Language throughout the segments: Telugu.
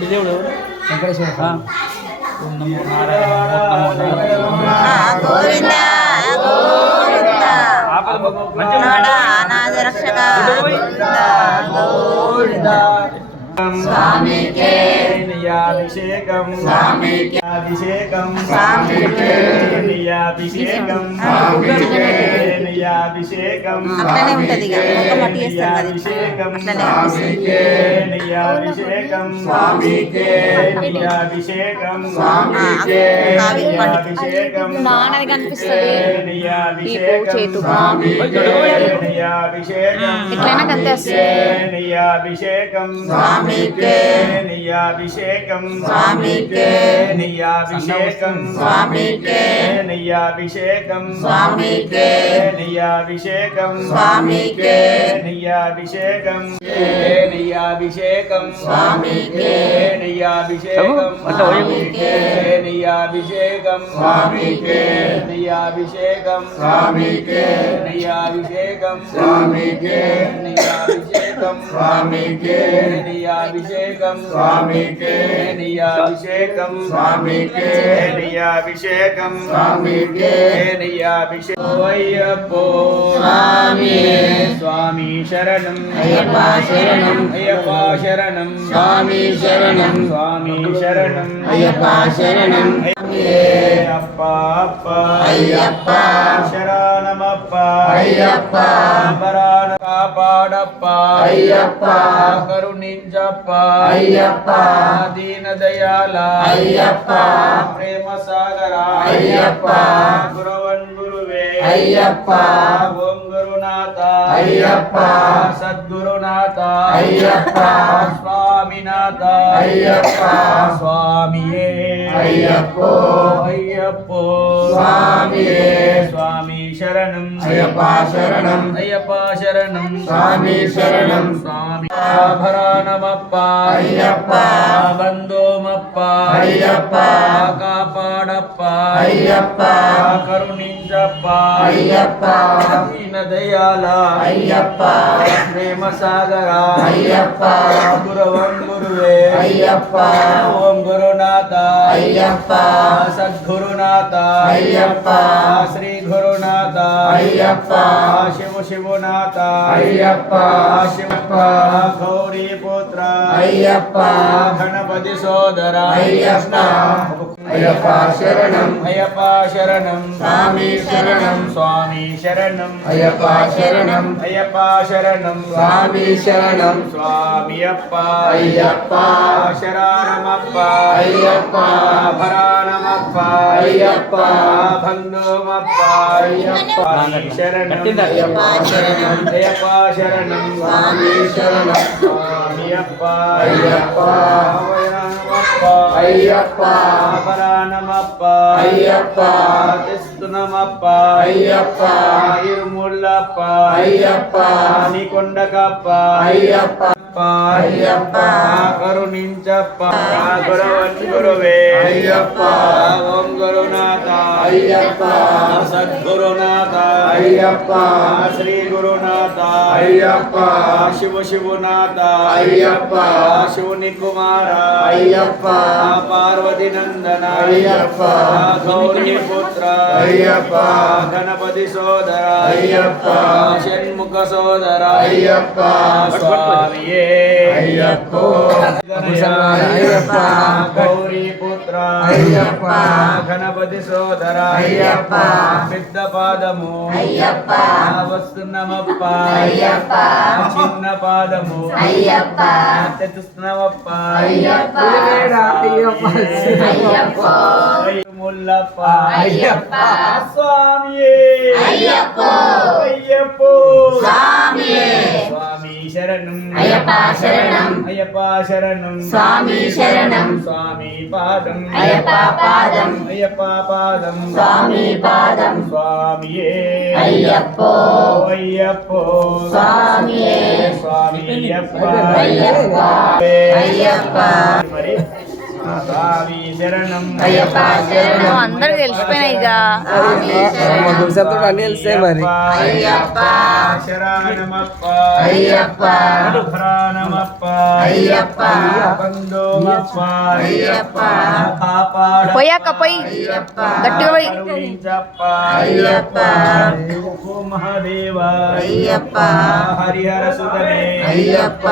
దేవుడు వెంకటేశ్వర ఓం నమో నారాయణ గోవింద గోవింద అనాథ రక్షక గోవింద స్వామికే నియాభిషేకం స్వామికే అభిషేకం స్వామికే నియాభిషేకం స్వామికే నియాభిషేకం అట్లనే ఉంటది ఇక ఒక మట్టి చేస్తారు అభిషేకం స్వామికే నియాభిషేకం స్వామికే నియాభిషేకం స్వామికే నియాభిషేకం నానది కనిపిస్తుంది నియాభిషేకం స్వామికే నియాభిషేకం ఎట్లయినా కనిపిస్తుంది నియాభిషేకం స్వామికే నియాభిషేకం స్వామికే నియాభిషేకం స్వామికే నియాభిషేకం స్వామికే నియాభిషేకం స్వామికే నియాభిషేకం నియాభిషేకం స్వామికే నియాభిషేకం స్వామికే నియాభిషేకం స్వామికే నియాభిషేకం స్వామికే నియాభిషేకం స్వామికే నియాభిషేకం స్వామికే నియాభిషేకం స్వామికే నియాభిషేకం స్వామికే నియాభిషేకం స్వామికే నియాభిషేకం అయ్యప్పో స్వామి స్వామి శరణం అయ్యప్ప శరణం అయ్యప్ప శరణం స్వామి శరణం స్వామి శరణం అయ్యప్ప శరణం అయ్యప్ప అప్ప అయ్యప్ప శరణమప్ప అయ్యప్ప పరాణ కాపాడప్ప అయ్యప్ప కరుణించప్ప అయ్యప్ప దీన దయాల అయ్యప్ప ప్రేమ సాగర అయ్యప్ప గురవన్ గురువే అయ్యప్ప ఓం గురునాథ అయ్యప్ప సద్గురునాథ అయ్యప్ప స్వామినాథ అయ్యప్ప స్వామియే అయ్యప్పో అయ్యప్పో స్వామియే స్వామి శరణం అయ్యప్ప శరణం అయ్యప్ప శరణం స్వామి శరణం స్వామి ఆభరణమప్ప అయ్యప్ప బంధోమప్ప అయ్యప్ప కాపాడప్ప అయ్యప్ప కరుణించప్ప అయ్యప్ప దీన దయాల అయ్యప్ప ప్రేమ సాగర అయ్యప్ప గురవం గురువే అయ్యప్ప ఓం గురునాథ అయ్యప్ప సద్గురునాథ అయ్యప్ప శ్రీ గురునాథ అయ్యప్ప శివ శివనాథ అయ్యప్ప శివప్ప గౌరీ పుత్ర అయ్యప్ప గణపతి సోదర అయ్యప్ప అయ్యప్ప శరణం అయ్యప్ప శరణం స్వామి శరణం స్వామి శరణం అయ్యప్ప శరణం అయ్యప్ప శరణం స్వామి శరణం స్వామి అప్ప అయ్యప్ప శరణమప్ప అయ్యప్ప భరణమప్ప అయ్యప్ప బంధుమప్ప అయ్యప్ప శరణం అయ్యప్ప శరణం అయ్యప్ప శరణం స్వామి శరణం స్వామి అప్ప అయ్యప్ప అయ్యప్ప భరణమప్ప అయ్యప్ప తెస్తునమప్ప అయ్యప్ప ఇరుముళ్ళప్ప అయ్యప్ప నీకొండకప్ప అయ్యప్ప అయ్యప్ప కరుణించప్ప గురవన్ గురువే అయ్యప్ప ఓం గురునాథ అయ్యప్ప సద్గురునాథ అయ్యప్ప శ్రీ గురునాథ అయ్యప్ప శివ శివనాథ అయ్యప్ప శివుని కుమార అయ్యప్ప పార్వతి నందన అయ్యప్ప గౌరీ పుత్ర అయ్యప్ప గణపతి సోదర అయ్యప్ప షణ్ముఖ సోదర అయ్యప్ప స్వామియే అయ్యప్ప అయ్యప్ప గౌరీ పుత్ర అయ్యప్ప గణపతి సోదర అయ్యప్ప పెద్ద పాదము అయ్యప్ప వస్తున్నమప్ప అయ్యప్ప చిన్న పాదము అయ్యప్ప తెస్తున్నమప్ప అయ్యప్ప అయ్యప్ప ముల్లప్ప అయ్యప్ప స్వామియే అయ్యప్ప అయ్యప్ప స్వామియే స్వామి శరణం అయ్యప్ప శరణం అయ్యప్ప శరణం స్వామి శరణం స్వామి పాదం అయ్యప్ప పాదం అయ్యప్ప పాదం స్వామి పాదం స్వామియే అయ్యప్ప అయ్యప్ప స్వామియే స్వామి అయ్యప్ప అయ్యప్ప అయ్యప్ప మరి స్వామి శరణం అయ్యప్ప శరణం. అందరికి తెలిసిపోయినాయి ఇక. మా గురుసాతో అన్ని తెలిసే మరి. అయ్యప్ప శరణమప్ప అయ్యప్ప శరణమప్ప అయ్యప్ప బంధోమప్ప అయ్యప్ప కాపాడ పోయాక పోయి గట్టిగా పోయి. కరుణించప్ప అయ్యప్ప ఓ మహాదేవ అయ్యప్ప హరిహర సుతనే అయ్యప్ప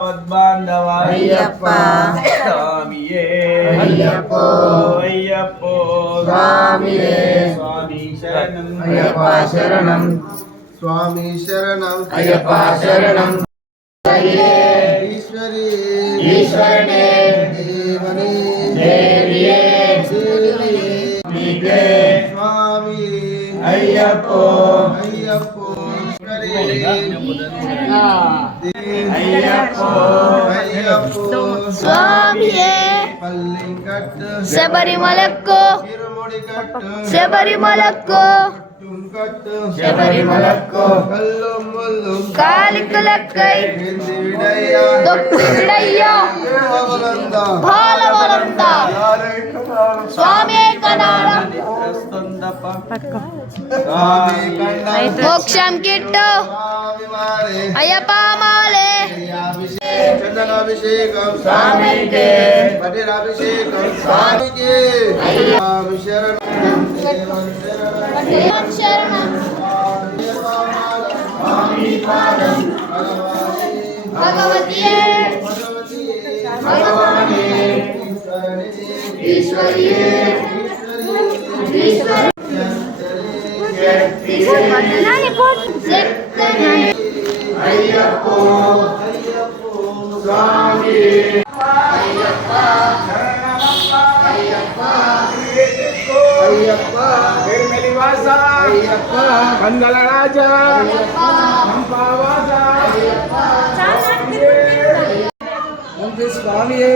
పద్బాంధవ అయ్యప్ప స్వామియే అయ్యప్పో అయ్యప్పో స్వామియే స్వామి శరణం అయ్యప్ప శరణం స్వామి శరణం అయ్యప్ప శరణం ఈశ్వరి ఈశ్వరనే దేవని దేవియే దేవియే నీకే స్వామి అయ్యప్పో అయ్యప్పో ఈశ్వరి అయ్యప్పో అయ్యప్పో స్వామియే పల్లింకట్టు శబరిమలకు తిరుముడికట్టు శబరిమలకు తుంకట్టు శబరిమలకు కల్లు ముల్లు కాలికలక్కై విడయ్యా దొక్కిడయ్యా దేవలంద బాలవలంద స్వామి కనాడ స్వామి కండ మోక్షం కిట్టు స్వామి వారే అయ్యప్ప మాలే చందనాభిషేకం స్వామికే పటిరాభిషేకం స్వామికి స్వామి శరణం శరణం భగవతియే భగవానే ఈశ్వరియే అయ్యప్పో స్వామి అయ్యప్ప నిర్మలివాస అయ్యప్ప మంగళరాజ పంపావాస స్వామియే